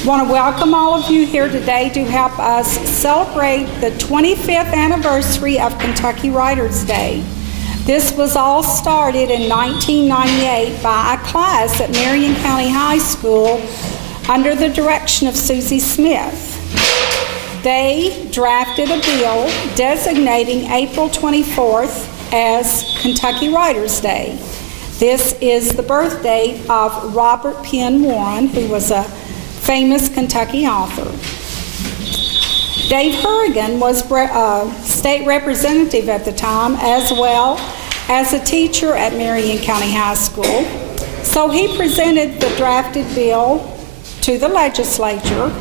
I want to welcome all of you here today to help us celebrate the 25th anniversary of Kentucky Writers Day. This was all started in 1998 by a class at Marion County High School under the direction of Susie Smith. They drafted a bill designating April 24th as Kentucky Writers Day. This is the birth date of Robert Penn Warren, who was a famous Kentucky author. Dave Hurrigan was state representative at the time, as well as a teacher at Marion County High School. So he presented the drafted bill to the legislature,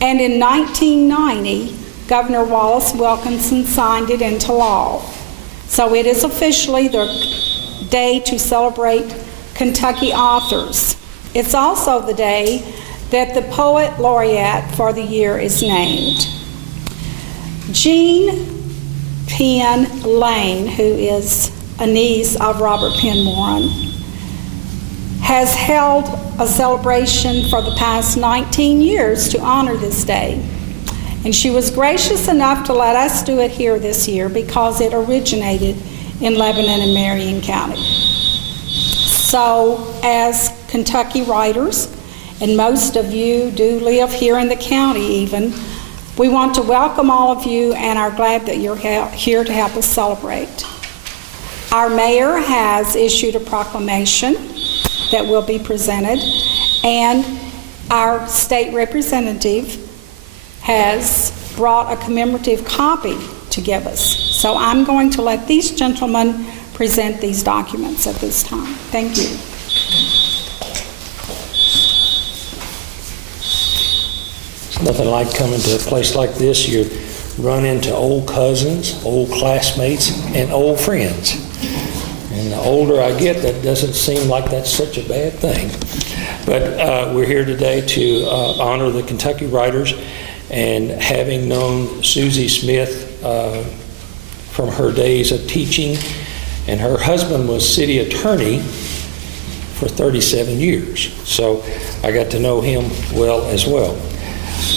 and in 1990, Governor Wallace Wilkinson signed it into law. So it is officially the day to celebrate Kentucky authors. It's also the day that the poet laureate for the year is named. Jean Penn Lane, who is a niece of Robert Penn Warren, has held a celebration for the past 19 years to honor this day. And she was gracious enough to let us do it here this year because it originated in Lebanon and Marion County. So as Kentucky writers, and most of you do live here in the county even, we want to welcome all of you and are glad that you're here to help us celebrate. Our mayor has issued a proclamation that will be presented, and our state representative has brought a commemorative copy to give us. So I'm going to let these gentlemen present these documents at this time. Thank you. Nothing like coming to a place like this. You run into old cousins, old classmates, and old friends. And the older I get, that doesn't seem like that's such a bad thing. But we're here today to honor the Kentucky writers, and having known Susie Smith from her days of teaching, and her husband was city attorney for 37 years. So I got to know him well as well.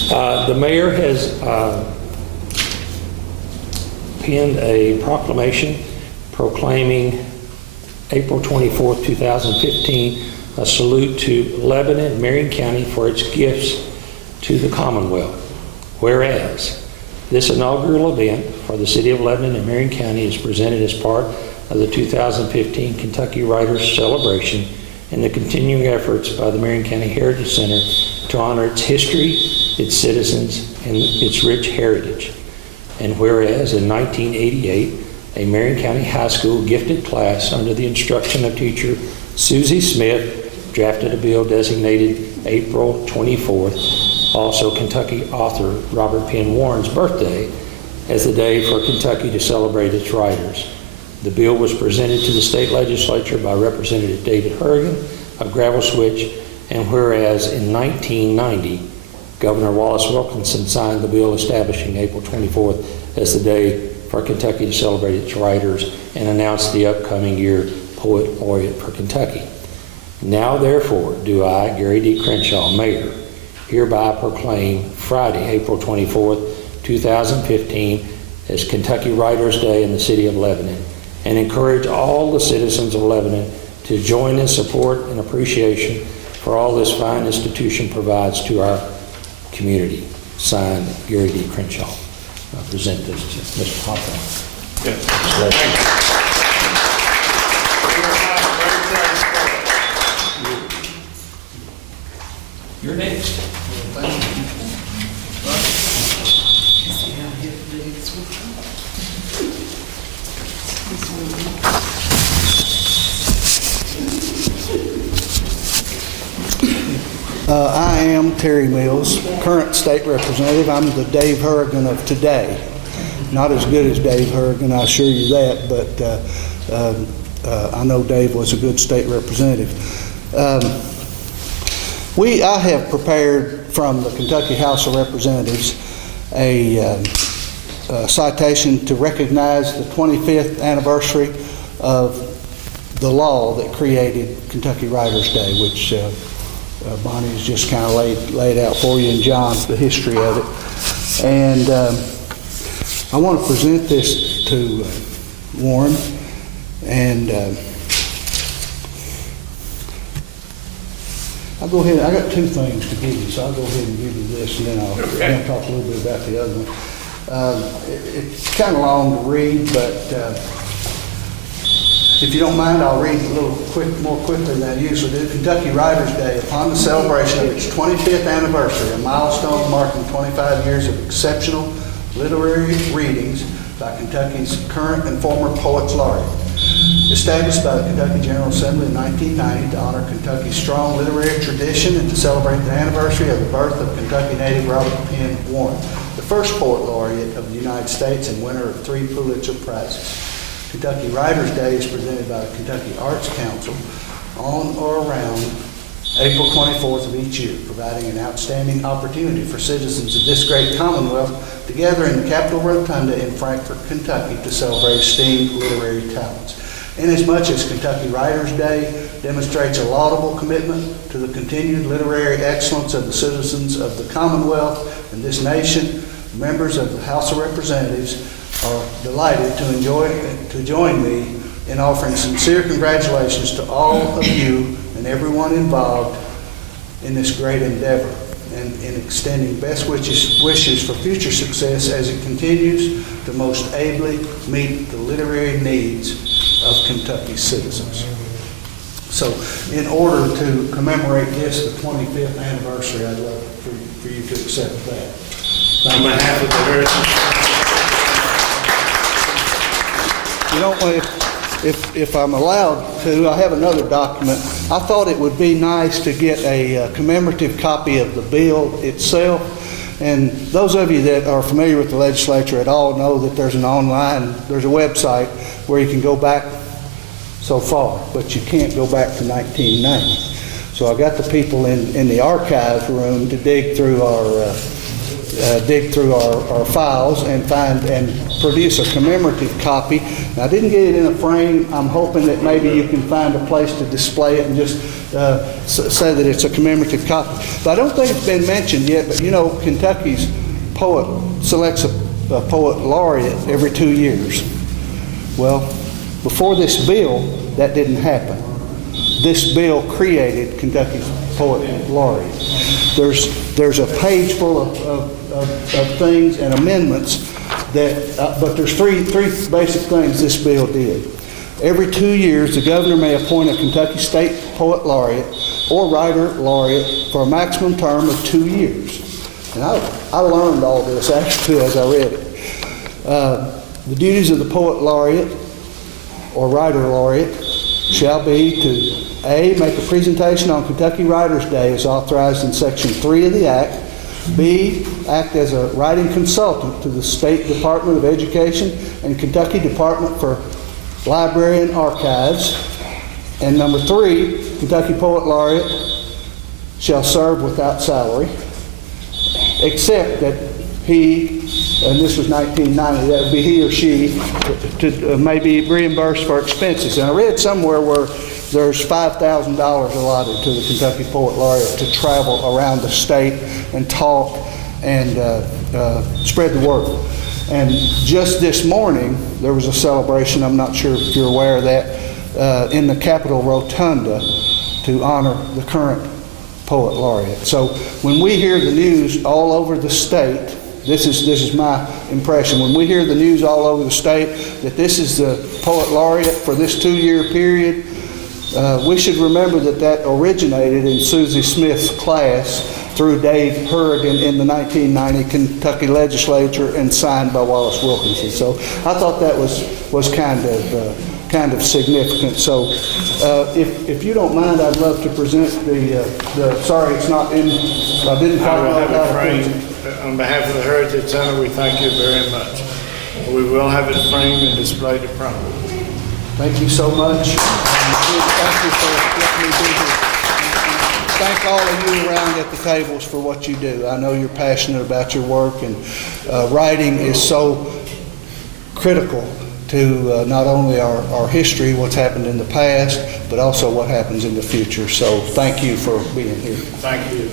The mayor has penned a proclamation proclaiming April 24th, 2015, a salute to Lebanon and Marion County for its gifts to the Commonwealth. Whereas this inaugural event for the city of Lebanon and Marion County is presented as part of the 2015 Kentucky Writers Celebration and the continuing efforts by the Marion County Heritage Center to honor its history, its citizens, and its rich heritage. And whereas in 1988, a Marion County High School gifted class under the instruction of teacher Susie Smith drafted a bill designated April 24th, also Kentucky author Robert Penn Warren's birthday, as the day for Kentucky to celebrate its writers. The bill was presented to the state legislature by Representative David Hurrigan of Gravel Switch, and whereas in 1990, Governor Wallace Wilkinson signed the bill establishing April 24th as the day for Kentucky to celebrate its writers and announced the upcoming year Poet Laureate for Kentucky. Now therefore do I, Gary D. Crenshaw, Mayor, hereby proclaim Friday, April 24th, 2015 as Kentucky Writers Day in the city of Lebanon, and encourage all the citizens of Lebanon to join in support and appreciation for all this fine institution provides to our community. Signed, Gary D. Crenshaw. I'll present this to Mr. Hopper. Yes. You're next. I am Terry Mills, current state representative. I'm the Dave Hurrigan of today. Not as good as Dave Hurrigan, I assure you that, but I know Dave was a good state representative. I have prepared from the Kentucky House of Representatives a citation to recognize the 25th anniversary of the law that created Kentucky Writers Day, which Bonnie's just kind of laid out for you, and John, the history of it. And I want to present this to Warren, and I'll go ahead. I got two things to give you, so I'll go ahead and give you this, and then I'll talk a little bit about the other one. It's kind of long to read, but if you don't mind, I'll read a little more quickly than I usually do. Kentucky Writers' Day, upon the celebration of its 25th anniversary, a milestone marking 25 years of exceptional literary readings by Kentucky's current and former poets laureate. Established by the Kentucky General Assembly in 1990 to honor Kentucky's strong literary tradition and to celebrate the anniversary of the birth of Kentucky native Robert Penn Warren, the first poet laureate of the United States and winner of 3 Pulitzer Prizes. Kentucky Writers' Day is presented by the Kentucky Arts Council on or around April 24th of each year, providing an outstanding opportunity for citizens of this great Commonwealth to gather in the Capitol Rotunda in Frankfort, Kentucky to celebrate esteemed literary talents. Inasmuch as Kentucky Writers' Day demonstrates a laudable commitment to the continued literary excellence of the citizens of the Commonwealth and this nation, members of the House of Representatives are delighted to join me in offering sincere congratulations to all of you and everyone involved in this great endeavor, and in extending best wishes for future success as it continues to most ably meet the literary needs of Kentucky citizens. So in order to commemorate this, the 25th anniversary, I'd love for you to accept that. On behalf of the Heritage. You know, if I'm allowed to, I have another document. I thought it would be nice to get a commemorative copy of the bill itself. And those of you that are familiar with the legislature at all know that there's a website where you can go back so far, but you can't go back to 1990. So I got the people in the archives room to dig through our files and find and produce a commemorative copy. Now, I didn't get it in a frame. I'm hoping that maybe you can find a place to display it and just say that it's a commemorative copy. But I don't think it's been mentioned yet, but you know, Kentucky's poet selects a poet laureate every 2 years. Well, before this bill, that didn't happen. This bill created Kentucky's poet laureate. There's a page full of things and amendments that, but there's three basic things this bill did. Every 2 years, the governor may appoint a Kentucky State Poet Laureate or Writer Laureate for a maximum term of 2 years. And I learned all this actually as I read it. The duties of the Poet Laureate or Writer Laureate shall be to A, make a presentation on Kentucky Writers' Day as authorized in Section 3 of the Act. B, act as a writing consultant to the State Department of Education and Kentucky Department for Library and Archives. And number 3, Kentucky Poet Laureate shall serve without salary, except that he, and this was 1990, that would be he or she, to maybe reimbursed for expenses. And I read somewhere where there's $5,000 allotted to the Kentucky Poet Laureate to travel around the state and talk and spread the word. And just this morning, there was a celebration, I'm not sure if you're aware of that, in the Capitol Rotunda to honor the current Poet Laureate. So when we hear the news all over the state, this is my impression, when we hear the news all over the state that this is the Poet Laureate for this 2-year period, we should remember that originated in Susie Smith's class through Dave Hurrigan in the 1990 Kentucky legislature and signed by Wallace Wilkinson. So I thought that was kind of significant. So if you don't mind, I'd love to present the sorry it's not in, I didn't I will talk have about it framed. On behalf of the Heritage Center, we thank you very much. We will have it framed and displayed at promptly. Thank you so much. Thank you for letting me be here. Thank all of you around at the tables for what you do. I know you're passionate about your work, and writing is so critical to not only our history, what's happened in the past, but also what happens in the future. So thank you for being here. Thank you.